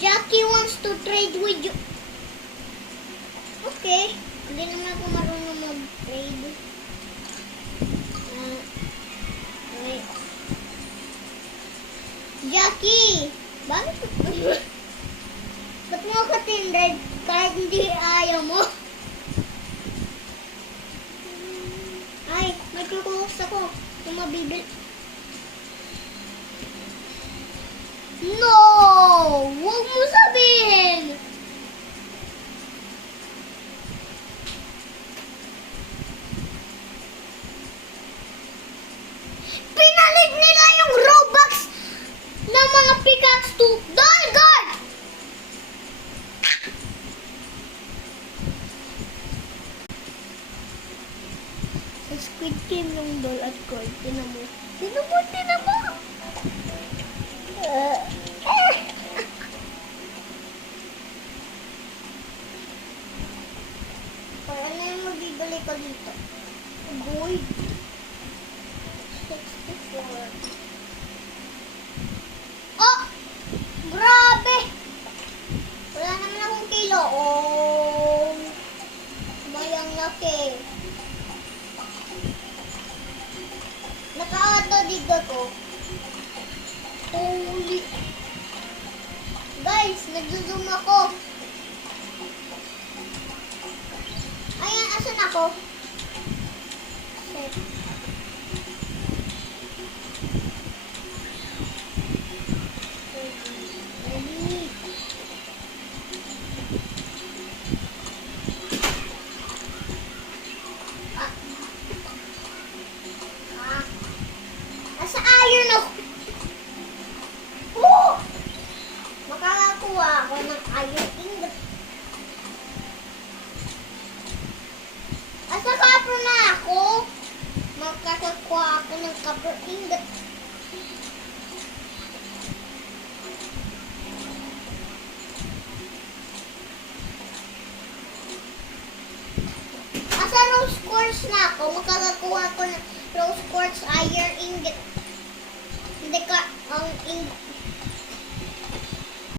Jackie wants to trade with you. Okay. Hindi naman ako marunong mag-trade. Okay. Jackie! Bakit? Ba't mo ako tinrade kahit hindi ayaw mo? Ay, may kukulos ako. Kung mabibil. No! Huwag mo sabihin! Pinalit nila yung Robux ng mga pickaxe to Dolguard! Sa Squid Game yung Dol at Gold. Tinan mo. Tinan mo! Ano yung mabibili ko dito? Gold. 64. Oh! Grabe! Wala naman akong kilo. Oh! Mayang laki. Naka-auto dito ko. Holy! Guys, nag-zoom ako. Ayan, asan ako? Set. Ready. Asa iron ako? Makakakuha ako ng iron ingot. Asa copper na ako? Makakakuha ako ng copper ingot. Asa rose quartz na ako? Makakakuha ako ng rose quartz iron ingot. Hindi ka ang ingot.